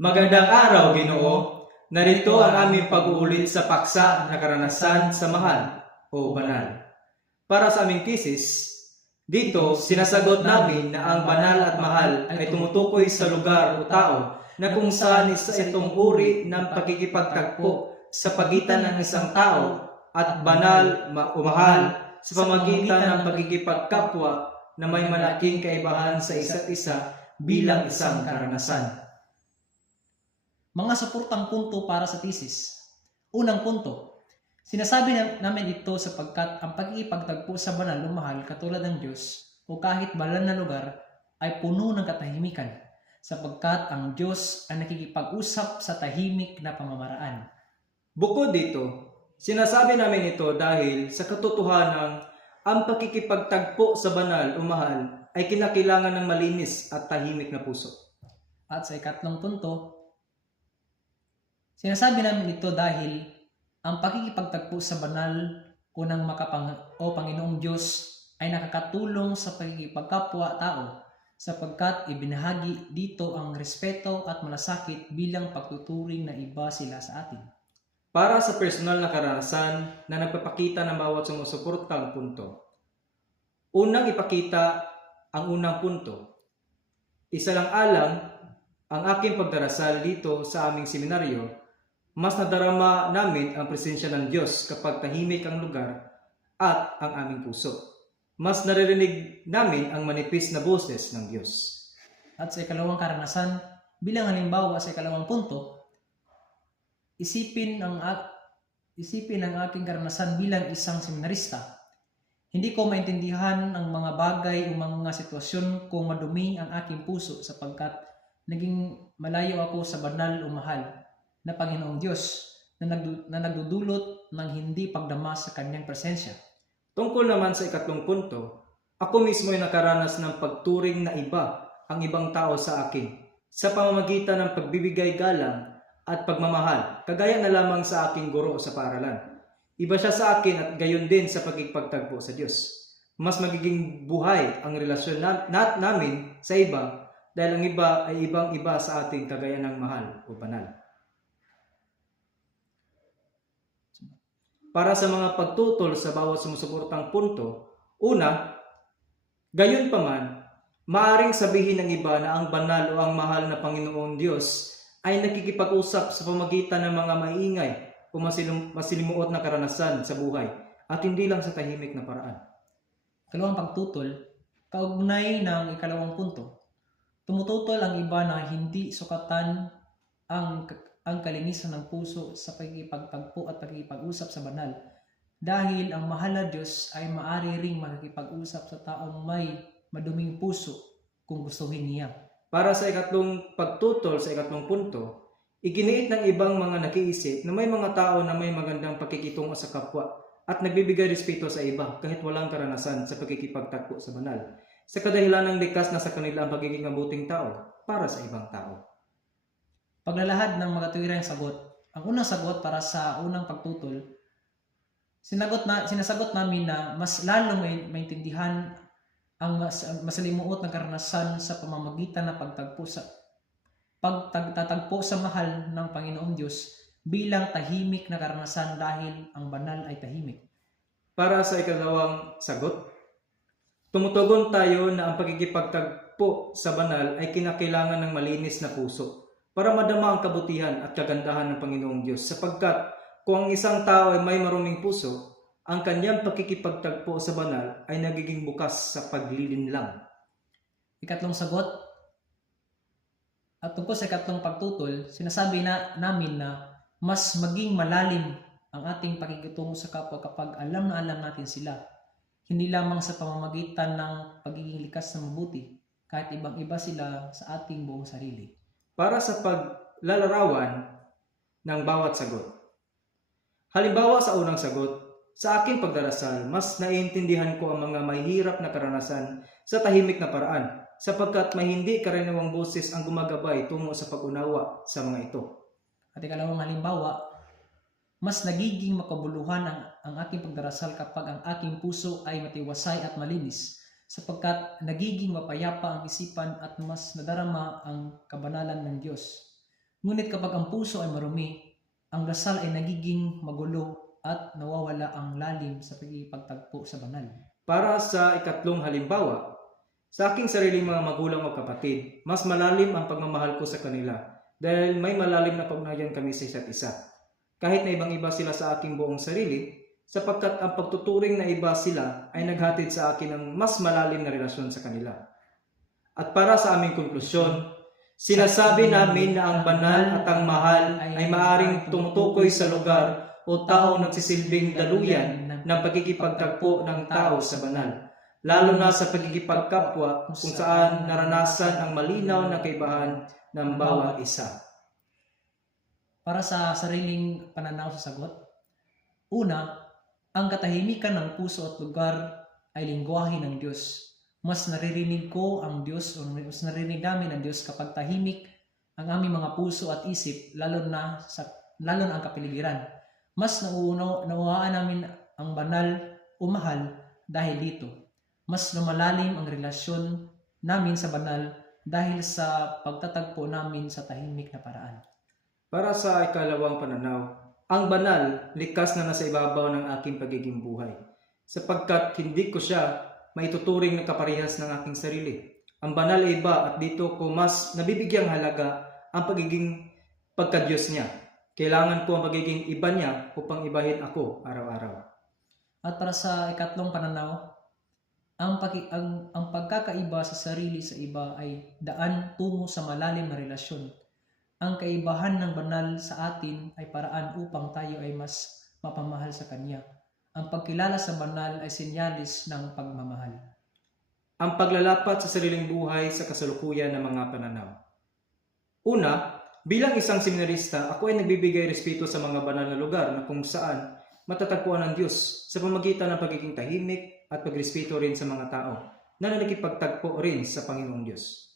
Magandang araw, Ginoo. Narito ang aming pag-uulit sa paksa na karanasan sa mahal o banal. Para sa aming thesis, dito sinasagot namin na ang banal at mahal ay tumutukoy sa lugar o tao na kung saan isa itong uri ng pakikipagtagpo sa pagitan ng isang tao at banal o mahal sa pamagitan ng pagkikipagkapwa na may malaking kaibahan sa isa't isa bilang isang karanasan. Mga suportang punto para sa thesis. Unang punto, sinasabi namin ito sapagkat ang pagkikipagtagpo sa banal o mahal katulad ng Diyos o kahit banal na lugar ay puno ng katahimikan sapagkat ang Diyos ay nakikipag-usap sa tahimik na pamamaraan. Bukod dito, sinasabi namin ito dahil sa katotohanan ang pagkikipagtagpo sa banal o mahal ay kinakailangan ng malinis at tahimik na puso. At sa ikatlong punto, sinasabi namin ito dahil ang pakikipagtagpo sa banal o ng Panginoong Diyos ay nakakatulong sa pagkikipagkapwa-tao sapagkat ibinahagi dito ang respeto at malasakit bilang pagtuturing na iba sila sa atin. Para sa personal na karanasan na nagpapakita ng bawat sumusuportang punto. Unang ipakita ang unang punto. Isa lang alang ang aking pagdarasal dito sa aming seminaryo. Mas nadarama namin ang presensya ng Diyos kapag tahimik ang lugar at ang aming puso. Mas naririnig namin ang manipis na boses ng Diyos. At sa ikalawang karanasan, bilang halimbawa sa ikalawang punto, isipin ang aking karanasan bilang isang seminarista. Hindi ko maintindihan ang mga bagay o mga sitwasyon kung madumi ang aking puso sapagkat naging malayo ako sa banal o mahal na Panginoong Diyos na nagdudulot ng hindi pagdama sa Kanyang presensya. Tungkol naman sa ikatlong punto, ako mismo ay nakaranas ng pagturing na iba ang ibang tao sa akin sa pamamagitan ng pagbibigay galang at pagmamahal, kagaya na lamang sa aking guro sa paaralan. Iba siya sa akin at gayon din sa pagkikipagtagpo sa Diyos. Mas magiging buhay ang relasyon namin sa iba dahil ang iba ay ibang-iba sa ating kagaya ng mahal o banal. Para sa mga pagtutol sa bawat sumusuportang punto, una, gayon pa man, maaring sabihin ng iba na ang banal o ang mahal na Panginoong Diyos ay nakikipag-usap sa pamagitan ng mga maingay o masilimuot na karanasan sa buhay at hindi lang sa tahimik na paraan. Ikalawang pagtutol, kaugnay ng ikalawang punto. Tumututol ang iba na hindi sukatan ang kalinisan ng puso sa pagkikipagtagpo at pagkikipag-usap sa banal dahil ang mahal na Diyos ay maaari ring makikipag-usap sa taong may maduming puso kung gustuhin niya. Para sa ikatlong pagtutol sa ikatlong punto, iginiit ng ibang mga nakiisip na may mga tao na may magandang pakikitungo sa kapwa at nagbibigay respeto sa iba kahit walang karanasan sa pagkikipagtagpo sa banal, sa kadahilan ng likas na sa kanila ang pagiging mabuting tao para sa ibang tao. Paglalahad ng makatuwirang sagot. Ang unang sagot para sa unang pagtutol, sinasagot namin na mas lalong maintindihan ang masalimuot na karanasan sa pamamagitan ng pagtatagpo sa mahal ng Panginoong Diyos bilang tahimik na karanasan dahil ang banal ay tahimik. Para sa ikalawang sagot, tumutugon tayo na ang pagkikipagtagpo sa banal ay kinakailangan ng malinis na puso para madama ang kabutihan at kagandahan ng Panginoong Diyos sapagkat kung ang isang tao ay may maruming puso, ang kanyang pakikipagtagpo sa banal ay nagiging bukas sa paglilinlang. Ikatlong sagot, at tungkol sa ikatlong pagtutol, sinasabi namin na mas maging malalim ang ating pakikitungo sa kapwa kapag alam na alam natin sila. Hindi lamang sa pamamagitan ng pagiging likas na mabuti, kahit ibang-iba sila sa ating buong sarili. Para sa paglalarawan ng bawat sagot. Halimbawa sa unang sagot, sa aking pagdarasal, mas naiintindihan ko ang mga mahihirap na karanasan sa tahimik na paraan sapagkat may hindi karaniwang boses ang gumagabay tungo sa pag-unawa sa mga ito. At ikalawang halimbawa, mas nagiging makabuluhan ang aking pagdarasal kapag ang aking puso ay matiwasay at malinis sapagkat nagiging mapayapa ang isipan at mas nadarama ang kabanalan ng Diyos. Ngunit kapag ang puso ay marumi, ang dasal ay nagiging magulo at nawawala ang lalim sa pagkikipagtagpo sa banal. Para sa ikatlong halimbawa, sa aking sariling mga magulang o kapatid, mas malalim ang pagmamahal ko sa kanila dahil may malalim na pagnayan kami sa isa't isa. Kahit na ibang-iba sila sa aking buong sarili, sapagkat ang pagtuturing na iba sila ay naghatid sa akin ng mas malalim na relasyon sa kanila. At para sa aming konklusyon, sinasabi namin na ang banal at ang mahal ay maaring tumutukoy sa lugar o taong nagsisilbing daluyan ng pagkikipagtagpo ng tao sa banal, lalo na sa pagkikipagkapwa kung saan naranasan ang malinaw na kaibahan ng bawat isa. Para sa sariling pananaw sa sagot, una, ang katahimikan ng puso at lugar ay lingwahe ng Diyos. Mas naririnig ko ang Diyos o mas naririnig namin ang Diyos kapag tahimik ang aming mga puso at isip, lalo na ang kapaligiran. Mas nauunawaan namin ang banal o mahal dahil dito. Mas lumalalim ang relasyon namin sa banal dahil sa pagtatagpo namin sa tahimik na paraan. Para sa ikalawang pananaw, ang banal likas na nasa ibabaw ng aking pagiging buhay, sapagkat hindi ko siya maituturing na kaparehas ng aking sarili. Ang banal ay iba at dito ko mas nabibigyang halaga ang pagiging pagka-Diyos niya. Kailangan ko ang pagiging iba niya upang ibahin ako araw-araw. At para sa ikatlong pananaw, ang pagkakaiba sa sarili sa iba ay daan tungo sa malalim na relasyon. Ang kaibahan ng banal sa atin ay paraan upang tayo ay mas mapamahal sa Kanya. Ang pagkilala sa banal ay sinyalis ng pagmamahal. Ang paglalapat sa sariling buhay sa kasalukuyan ng mga pananaw. Una, bilang isang seminarista, ako ay nagbibigay respeto sa mga banal na lugar na kung saan matatagpuan ng Diyos sa pamamagitan ng pagiging tahimik at pagrespeto rin sa mga tao na nakikipagtagpo rin sa Panginoong Diyos.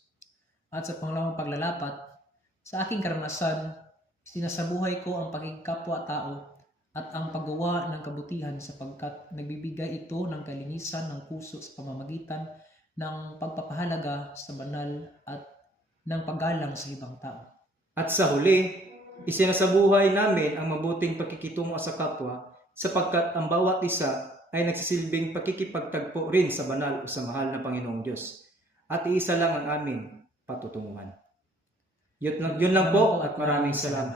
At sa pangalawang paglalapat, sa aking karanasan, sinasabuhay ko ang pagkikapwa-tao at ang paggawa ng kabutihan sapagkat nagbibigay ito ng kalinisan ng puso sa pamamagitan ng pagpapahalaga sa banal at ng paggalang sa ibang tao. At sa huli, isinasabuhay namin ang mabuting pagkikitungo sa kapwa sapagkat ang bawat isa ay nagsisilbing pagkikipagtagpo rin sa banal o sa mahal na Panginoong Diyos. At iisa lang ang aming patutunguhan. Yun lang po at maraming salamat.